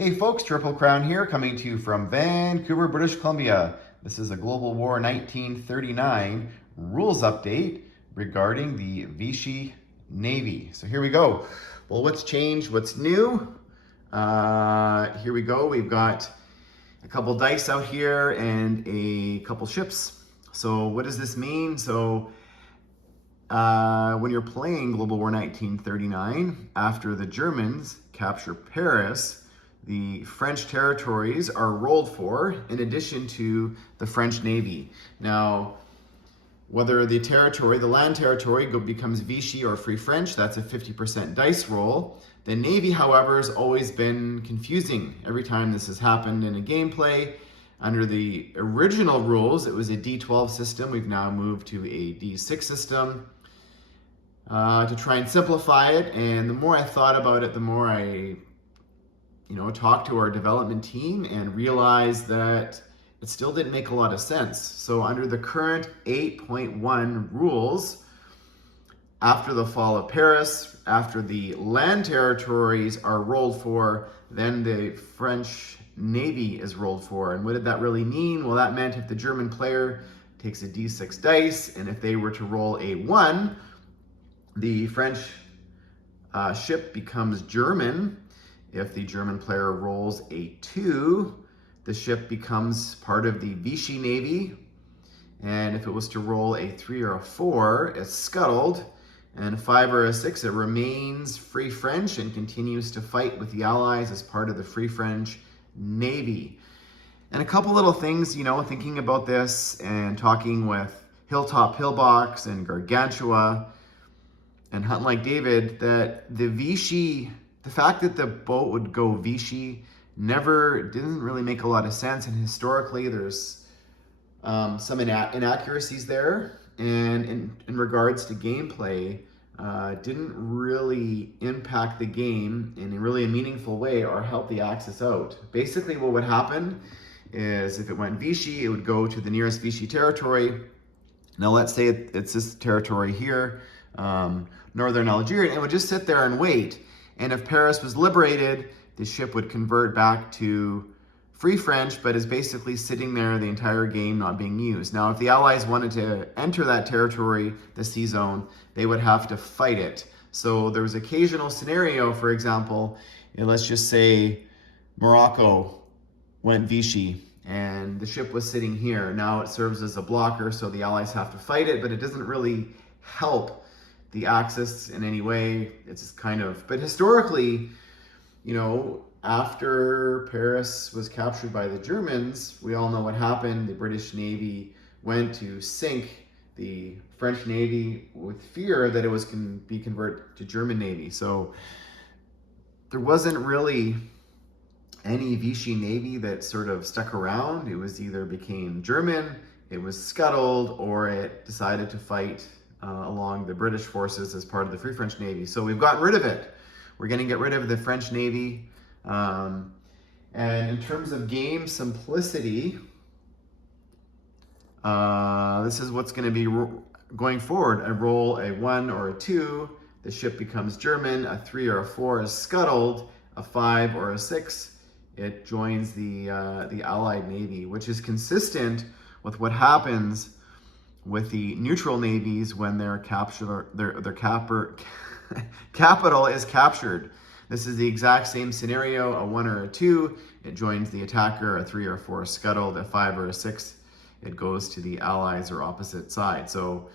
Hey folks, Triple Crown here, coming to you from Vancouver, British Columbia. This is a Global War 1939 rules update regarding the Vichy Navy. So here we go. Well, what's changed? What's new? Here we go. We've got a couple dice out here and a couple ships. So what does this mean? So when you're playing Global War 1939, after the Germans capture Paris, the French territories are rolled for in addition to the French Navy. Now, whether the territory, the land territory, becomes Vichy or Free French, that's a 50% dice roll. The Navy, however, has always been confusing every time this has happened in a gameplay. Under the original rules, it was a D12 system. We've now moved to a D6 system to try and simplify it. And the more I thought about it, the more I talked to our development team and realized that it still didn't make a lot of sense. So under the current 8.1 rules, after the fall of Paris, after the land territories are rolled for, then the French Navy is rolled for. And what did that really mean? Well, that meant if the German player takes a D6 dice, and if they were to roll a 1, the French ship becomes German. If the German player rolls a 2, the ship becomes part of the Vichy Navy. And if it was to roll a 3 or a 4, it's scuttled. And a 5 or a 6, it remains Free French and continues to fight with the Allies as part of the Free French Navy. And a couple little things, thinking about this and talking with Hilltop Pillbox and Gargantua and Hunt Like David, that the Vichy, the fact that the boat would go Vichy didn't really make a lot of sense. And historically, there's some inaccuracies there. And in regards to gameplay, didn't really impact the game in a meaningful way or help the Axis out. Basically, what would happen is if it went Vichy, it would go to the nearest Vichy territory. Now, let's say it's this territory here, northern Algeria, and it would just sit there and wait. And if Paris was liberated, the ship would convert back to Free French, but is basically sitting there the entire game not being used. Now, if the Allies wanted to enter that territory, the sea zone, they would have to fight it. So there was occasional scenario, for example, let's just say Morocco went Vichy and the ship was sitting here. Now it serves as a blocker, so the Allies have to fight it, but it doesn't really help the Axis in any way. It's just but historically, after Paris was captured by the Germans, we all know what happened. The British Navy went to sink the French Navy with fear that it was going to be converted to German Navy. So there wasn't really any Vichy Navy that sort of stuck around. It was either became German, it was scuttled, or it decided to fight along the British forces as part of the Free French Navy. So we've gotten rid of it. We're going to get rid of the French Navy. And in terms of game simplicity, this is what's going to be going forward. I roll a 1 or a 2, the ship becomes German. A 3 or a 4 is scuttled. A 5 or a 6, it joins the Allied Navy, which is consistent with what happens with the neutral navies when their capital is captured. This is the exact same scenario. A 1 or a 2, it joins the attacker. A 3 or a 4 is scuttled. A 5 or a 6, it goes to the Allies or opposite side. So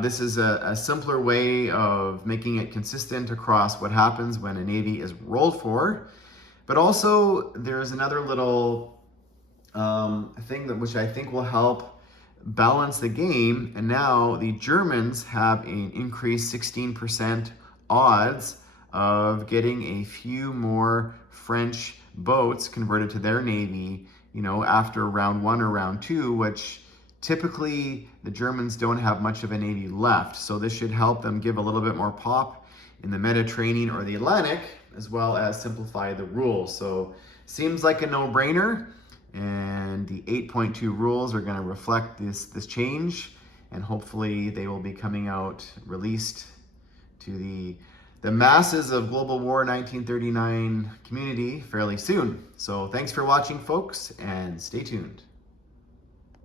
this is a simpler way of making it consistent across what happens when a navy is rolled for. But also, there's another little thing which I think will help balance the game. And now the Germans have an increased 16% odds of getting a few more French boats converted to their navy, after round 1 or round 2, which typically the Germans don't have much of a navy left. So this should help them give a little bit more pop in the Mediterranean or the Atlantic, as well as simplify the rules. So seems like a no-brainer, and the 8.2 rules are going to reflect this change, and hopefully they will be coming out released to the the masses of Global War 1939 community fairly soon. So thanks for watching, folks, and stay tuned.